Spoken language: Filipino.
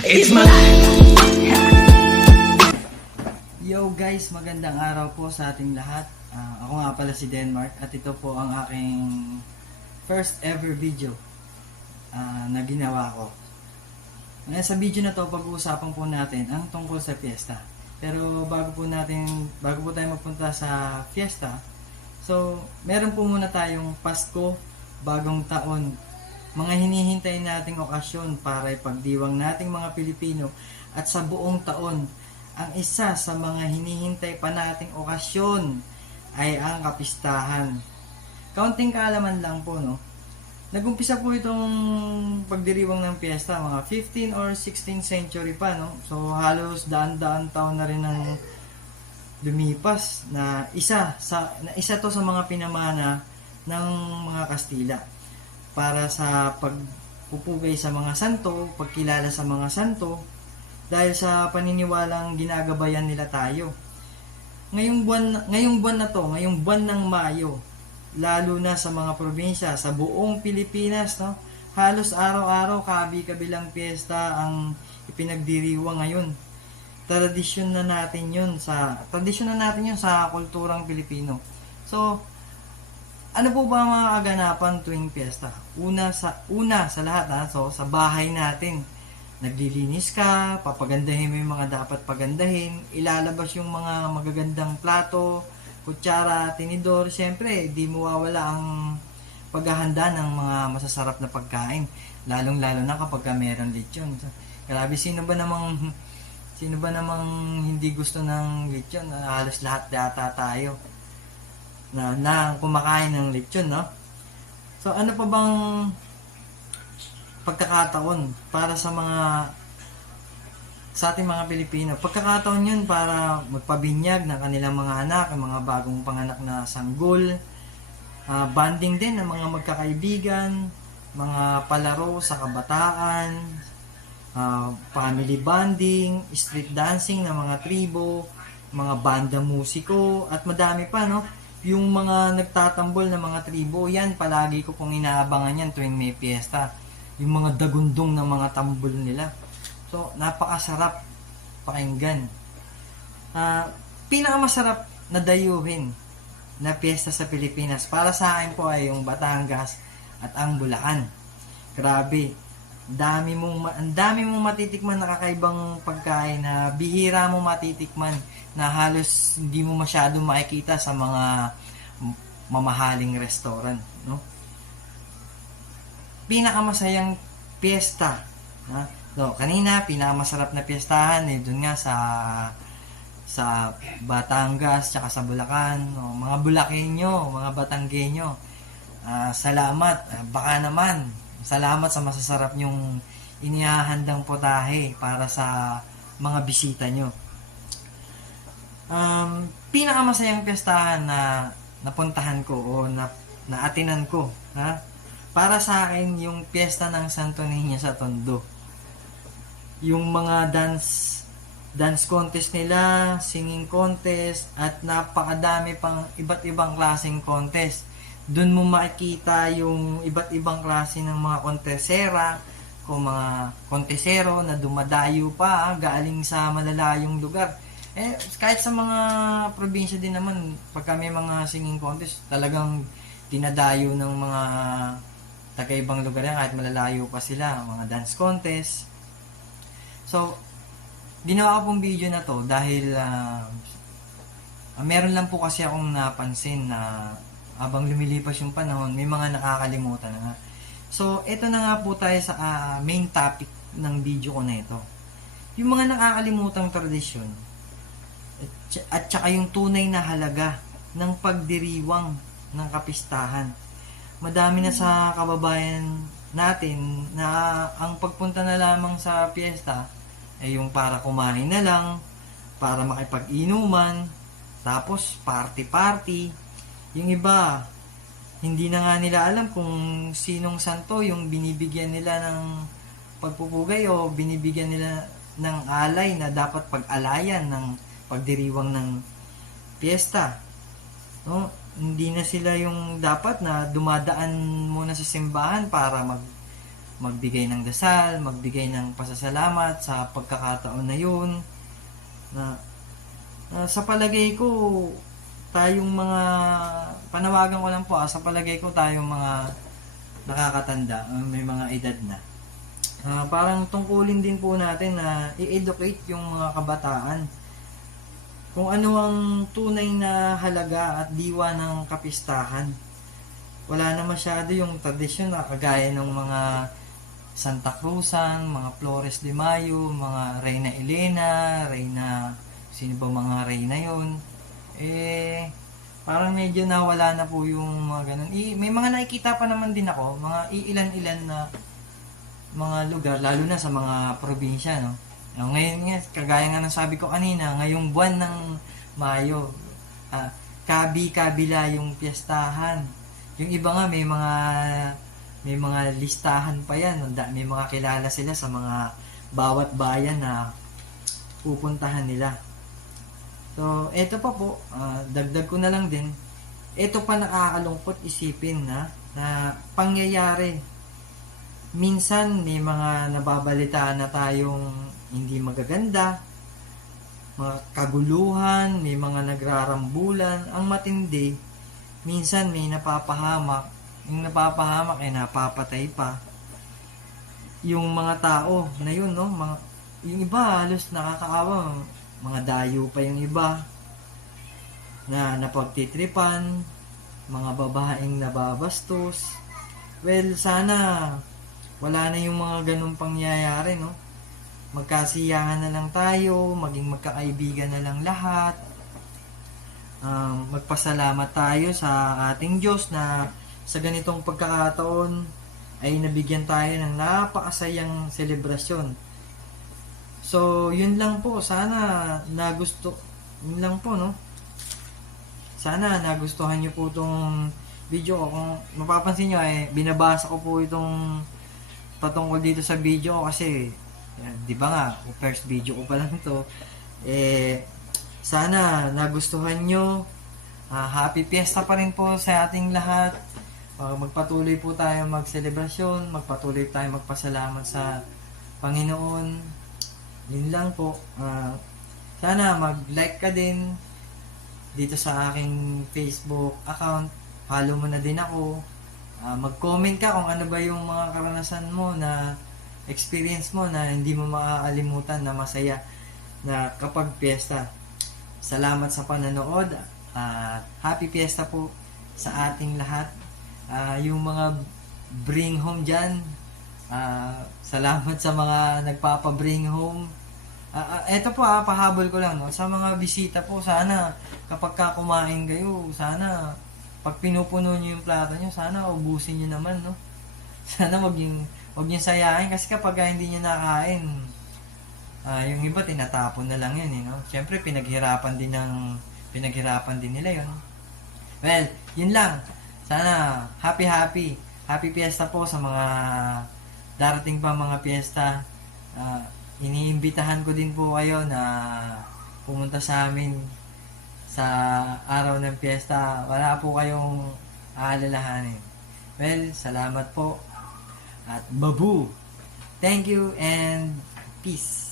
It's my life. Yo guys, magandang araw po sa ating lahat. Ako nga pala si Denmark at ito po ang aking first ever video na ginawa ko. Ngayon sa video na to, pag-uusapan po natin ang tungkol sa fiesta. Pero bago po tayo magpunta sa fiesta, so meron po muna tayong Pasko, bagong taon, mga hinihintay nating okasyon para ipagdiwang nating mga Pilipino. At sa buong taon, ang isa sa mga hinihintay pa nating okasyon ay ang kapistahan. Kaunting kaalaman lang po, no? Nagumpisa po itong pagdiriwang ng piyesta mga 15 or 16th century pa, no? So halos daan-daan taon na rin ang lumipas na isa to sa mga pinamana ng mga Kastila para sa pagpupugay sa mga santo, pagkilala sa mga santo, dahil sa paniniwalang ginagabayan nila tayo. Ngayong buwan ng Mayo, lalo na sa mga probinsya, sa buong Pilipinas, no? Halos araw-araw kabi-kabilang piyesta ang ipinagdiriwang ngayon. Tradisyon na natin 'yun sa kulturang Pilipino. So, ano po ba ang mga kaganapan tuwing piyesta? Una sa lahat, so sa bahay natin, naglilinis ka, papagandahin mo yung mga dapat pagandahin, ilalabas yung mga magagandang plato, kutsara, tinidor. Siyempre, di mawawala ang paghahanda ng mga masasarap na pagkain, lalong-lalo na kapag meron lechon. So, grabe, sino ba namang hindi gusto ng lechon? Halos lahat yata tayo na kumakain ng lechon, no? So, ano pa bang pagkakataon para sa ating mga Pilipino? Pagkakataon yun para magpabinyag ng kanilang mga anak, ang mga bagong panganak na sanggol, bonding din ng mga magkakaibigan, mga palaro sa kabataan, family bonding, street dancing ng mga tribo, mga banda musiko, at madami pa, no? Yung mga nagtatambol ng mga tribo, yan palagi ko pong inaabangan yan tuwing may piyesta. Yung mga dagundong ng mga tambol nila. So, napakasarap pakinggan. Pinakamasarap na dayuhin na piyesta sa Pilipinas para sa akin po ay yung Batangas at ang Bulacan. Grabe, ang dami mong matitikman na kakaibang pagkain na bihira mo matitikman, na halos hindi mo masyadong makikita sa mga mamahaling restaurant, no? Pinakamasayang piyesta, ha? So, kanina pinakamasarap na piyestahan doon nga sa Batangas tsaka sa Bulacan, no? Mga Bulakenyo, mga Batanggenyo, salamat, baka naman salamat sa masasarap nyong inihahandang potahe para sa mga bisita nyo. Pinakamasayang piyestahan na napuntahan ko o naatinan ko, ha? Para sa akin, yung piyesta ng Santo Niño sa Tondo. Yung mga dance contest nila, singing contest, at napakadami pang iba't ibang klaseng contest. Doon mo makikita yung iba't ibang klase ng mga kontesera o mga kontesero na dumadayo pa galing sa malalayong lugar. Kahit sa mga probinsya din naman, pagka may mga singing contest, talagang dinadayo ng mga taga-ibang lugar yan, kahit malalayo pa sila, mga dance contest. So, ginawa ko pong video na to dahil meron lang po kasi akong napansin na habang lumilipas yung panahon, may mga nakakalimutan na nga. So, ito na nga po tayo sa main topic ng video ko na ito. Yung mga nakakalimutang tradisyon at saka yung tunay na halaga ng pagdiriwang ng kapistahan. Madami na sa kababayan natin na ang pagpunta na lamang sa piyesta ay yung para kumain na lang, para makipag-inuman, tapos party-party. Yung iba, hindi na nga nila alam kung sinong santo yung binibigyan nila ng pagpupugay o binibigyan nila ng alay na dapat pag-alayan ng pagdiriwang ng piyesta, no? Hindi na sila yung dapat na dumadaan muna sa simbahan para magbigay ng dasal, magbigay ng pasasalamat sa pagkakataon na yun. Na sa palagay ko, tayong mga, panawagan ko lang po, sa palagay ko tayong mga nakakatanda, may mga edad na. Parang tungkulin din po natin na i-educate yung mga kabataan kung ano ang tunay na halaga at diwa ng kapistahan. Wala na masyado yung tradisyon na kagaya ng mga Santa Cruzan, mga Flores de Mayo, mga Reyna Elena, Reyna, sino ba mga Reyna yon? Parang medyo nawala na po yung mga ganun. May mga nakikita pa naman din ako, mga iilan-ilan na mga lugar, lalo na sa mga probinsya, no? Ngayon nga, kagaya nga ng sabi ko kanina, ngayong buwan ng Mayo, kabi-kabila yung piyestahan. Yung iba nga may mga listahan pa yan, may mga kilala sila sa mga bawat bayan na pupuntahan nila. So, eto pa po, dagdag ko na lang din, eto pa nakakalungkot isipin na pangyayari. Minsan may mga nababalitaan na tayong hindi magaganda, mga kaguluhan, may mga nagrarambulan. Ang matindi, minsan may napapahamak. Yung napapahamak ay napapatay pa. Yung mga tao na yun, no? Yung iba halos nakakaawa. Mga dayo pa yung iba na napagtitripan, mga babaeng nababastos. Well, sana wala na yung mga ganung pangyayari, no? Magkasiyahan na lang tayo, maging magkakaibigan na lang lahat. Magpasalamat tayo sa ating Diyos na sa ganitong pagkakataon ay nabigyan tayo ng napakasayang selebrasyon. So, yun lang po. Sana yun lang po, no? Sana nagustuhan nyo po itong video ko. Kung mapapansin nyo, binabasa ko po itong patungkol dito sa video ko kasi di ba nga, first video ko pa lang ito. Sana nagustuhan nyo. Happy Fiesta pa rin po sa ating lahat. Magpatuloy po tayo magselebrasyon, magpatuloy tayo magpasalamat sa Panginoon. Yun lang po. Sana mag-like ka din dito sa aking Facebook account. Follow mo na din ako. Mag-comment ka kung ano ba yung mga karanasan mo na experience mo na hindi mo makakalimutan na masaya na kapag piyesta. Salamat sa pananood at happy piyesta po sa ating lahat. Yung mga bring home dyan, salamat sa mga nagpapa-bring home. Eto po pahabol ko lang, no? Sa mga bisita po, sana kapag kumain kayo, sana pag pinupuno nyo yung plato nyo, sana ubusin nyo naman, no? Sana wag nyo sayahin kasi kapag hindi nyo nakain, yung iba tinatapon na lang yun, no? Siyempre pinaghirapan din nila yun. Well, yun lang. Sana happy fiesta po sa mga darating pa mga fiesta. Iniimbitahan ko din po kayo na pumunta sa amin sa araw ng piyesta. Wala po kayong aalalahanin. Well, salamat po. At babu! Thank you and peace!